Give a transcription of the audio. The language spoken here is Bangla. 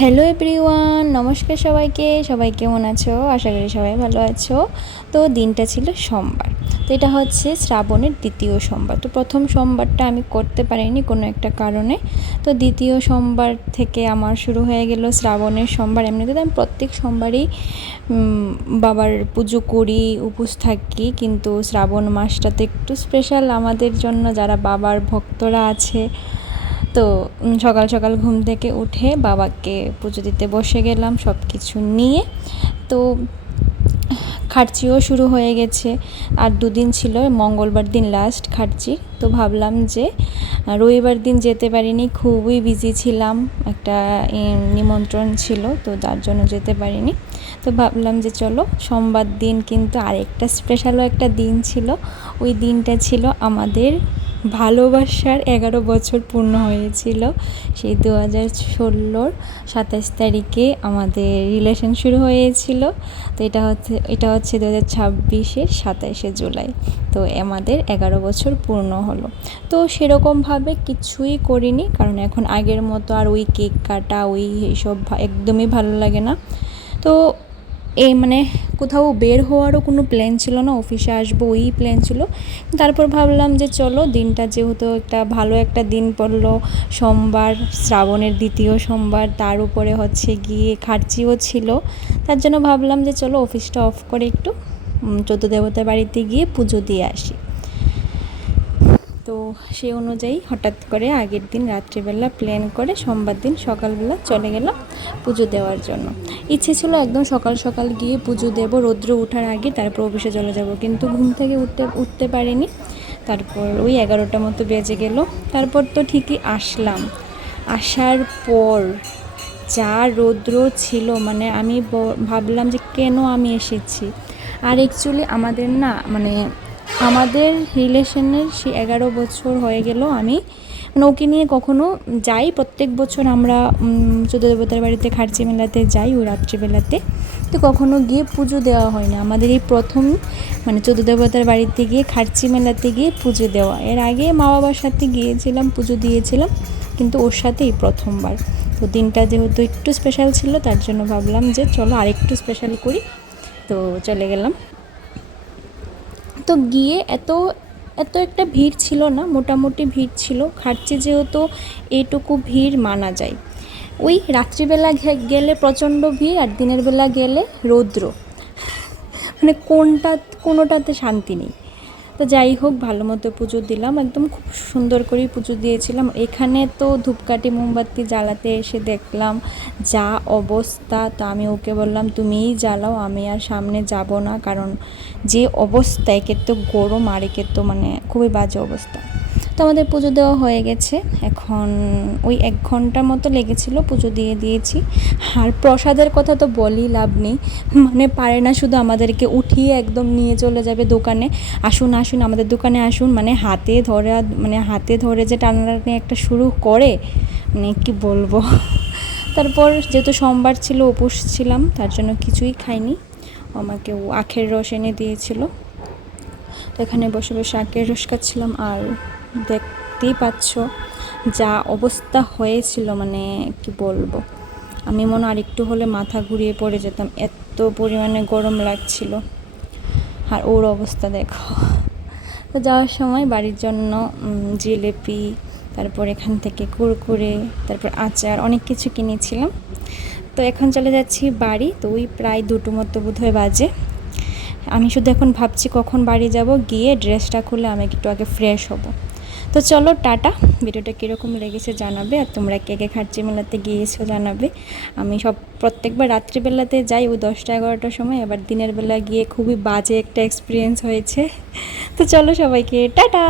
হ্যালো এভরিওয়ান, নমস্কার সবাইকে। সবাই কেমন আছো? আশা করি সবাই ভালো আছো। তো দিনটা ছিল সোমবার। তো এটা হচ্ছে শ্রাবণের দ্বিতীয় সোমবার। তো প্রথম সোমবারটা আমি করতে পারিনি কোনো একটা কারণে। তো দ্বিতীয় সোমবার থেকে আমার শুরু হয়ে গেল শ্রাবণের সোমবার। এমনিতে তো আমি প্রত্যেক সোমবারই বাবার পুজো করি, উপোস থাকি, কিন্তু শ্রাবণ মাসটাতে একটু স্পেশাল আমাদের জন্য, যারা বাবার ভক্তরা আছে। তো সকাল সকাল ঘুম থেকে উঠে বাবাকে পুজো দিতে বসে গেলাম সব কিছু নিয়ে। তো খার্চিও শুরু হয়ে গেছে, আর দুদিন ছিল, মঙ্গলবার দিন লাস্ট খার্চি। তো ভাবলাম যে রবিবার দিন যেতে পারিনি, খুবই বিজি ছিলাম, একটা নিমন্ত্রণ ছিল, তো তার জন্য যেতে পারিনি। তো ভাবলাম যে চলো সোমবার দিন কিন্তু আরেকটা স্পেশালও একটা দিন ছিল। ওই দিনটা ছিল আমাদের ভালোবাসার 11 বছর পূর্ণ হয়েছিল। সেই 2016-র 27 তারিখে আমাদের রিলেশন শুরু হয়েছিল। তো এটা হচ্ছে 2026-এর 27শে জুলাই। তো আমাদের 11 বছর পূর্ণ হলো। তো সেরকমভাবে কিছুই করিনি, কারণ এখন আগের মতো আর ওই কেক কাটা ওই এইসব একদমই ভালো লাগে না। তো মানে কোথাও বের হওয়ারও কোনো প্ল্যান ছিল না, অফিসে আসবো ওই প্ল্যান ছিল। তারপর ভাবলাম যে চলো, দিনটা যেহেতু একটা ভালো একটা দিন পড়লো, সোমবার, শ্রাবণের দ্বিতীয় সোমবার, তার উপরে হচ্ছে গিয়ে খার্চিও ছিল, তার জন্য ভাবলাম যে চলো অফিসটা অফ করে একটু চোদ্দ দেবতার বাড়িতে গিয়ে পুজো দিয়ে আসি। তো সেই অনুযায়ী হঠাৎ করে আগের দিন রাত্রিবেলা প্ল্যান করে সোমবার দিন সকালবেলা চলে গেলাম পুজো দেওয়ার জন্য। ইচ্ছে ছিল একদম সকাল সকাল গিয়ে পুজো দেব, রৌদ্র ওঠার আগে, তারপর অফিসে চলে যাব, কিন্তু ঘুম থেকে উঠতে পারিনি। তারপর ওই 11টা মতো বেজে গেল। তারপর তো ঠিকই আসলাম। আসার পর যা রৌদ্র ছিল, মানে আমি ভাবলাম যে কেন আমি এসেছি। আর অ্যাকচুয়ালি আমাদের না, মানে আমাদের রিলেশনের সে 11 বছর হয়ে গেল। আমি মানে ওকে নিয়ে কখনো যাই, প্রত্যেক বছর আমরা চোদ্দ দেবতার বাড়িতে খার্চি মেলাতে যাই ওই রাত্রিবেলাতে, তো কখনো গিয়ে পুজো দেওয়া হয় না। আমাদের এই প্রথম মানে চোদ্দ দেবতার বাড়িতে গিয়ে খার্চি মেলাতে গিয়ে পুজো দেওয়া। এর আগে মা বাবার সাথে গিয়েছিলাম, পুজো দিয়েছিলাম, কিন্তু ওর সাথে এই প্রথমবার। তো দিনটা যেহেতু একটু স্পেশাল ছিল, তার জন্য ভাবলাম যে চলো আরেকটু স্পেশাল করি। তো চলে গেলাম। তো গিয়ে এত একটা ভিড় ছিল না, মোটামুটি ভিড় ছিল। খার্চি যেহেতু এইটুকু ভিড় মানা যায়। ওই রাত্রিবেলা গেলে প্রচণ্ড ভিড়, আর দিনের বেলা গেলে রৌদ্র, মানে কোনোটাতে শান্তি নেই। তো যাই হোক, ভালো মতো পুজো দিলাম, একদম খুব সুন্দর করেই পুজো দিয়েছিলাম। এখানে তো ধূপকাঠি মোমবাতি জ্বালাতে এসে দেখলাম যা অবস্থা। তো আমি ওকে বললাম তুমিই জ্বালাও, আমি আর সামনে যাব না, কারণ যে অবস্থা, একে তো গরম আর একে তো মানে খুবই বাজে অবস্থা। তো আমাদের পুজো দেওয়া হয়ে গেছে। এখন ওই 1 ঘন্টার মতো লেগেছিল, পুজো দিয়ে দিয়েছি। আর প্রসাদের কথা তো বলেই লাভ নেই, মানে পারে না শুধু আমাদেরকে উঠিয়ে একদম নিয়ে চলে যাবে দোকানে, আসুন আসুন আমাদের দোকানে আসুন, মানে হাতে ধরে যে টানাটানি একটা শুরু করে, মানে কি বলবো। তারপর যেহেতু সোমবার ছিল, উপোস ছিলাম, তার জন্য কিছুই খাইনি। আমাকে ও আখের রস এনে দিয়েছিল, তো এখানে বসে বসে আখের রস খাচ্ছিলাম। আর দেখতেই পাচ্ছ যা অবস্থা হয়েছিল, মানে কি বলবো, আমি মনে আর একটু হলে মাথা ঘুরিয়ে পড়ে যেতাম, এত পরিমাণে গরম লাগছিল। আর ওর অবস্থা দেখো। তো যাওয়ার সময় বাড়ির জন্য জিলিপি, তারপর এখান থেকে কুরকুরে, তারপর আচার, অনেক কিছু কিনেছিলাম। তো এখন চলে যাচ্ছি বাড়ি। তো ওই প্রায় 2টো মতো বোধহয় বাজে। আমি শুধু এখন ভাবছি কখন বাড়ি যাব, গিয়ে ড্রেসটা খুলে আমি একটু আগে ফ্রেশ হব। তো চলো টাটা। ভিডিওটা কীরকম লেগেছে জানাবে, আর তোমরা কে কে খার্চি মেলাতে গিয়েছো জানাবে। আমি প্রত্যেকবার রাত্রিবেলাতে যাই ওই 10টা-11টার সময়, এবার দিনের বেলা গিয়ে খুবই বাজে একটা এক্সপিরিয়েন্স হয়েছে। তো চলো সবাইকে টাটা।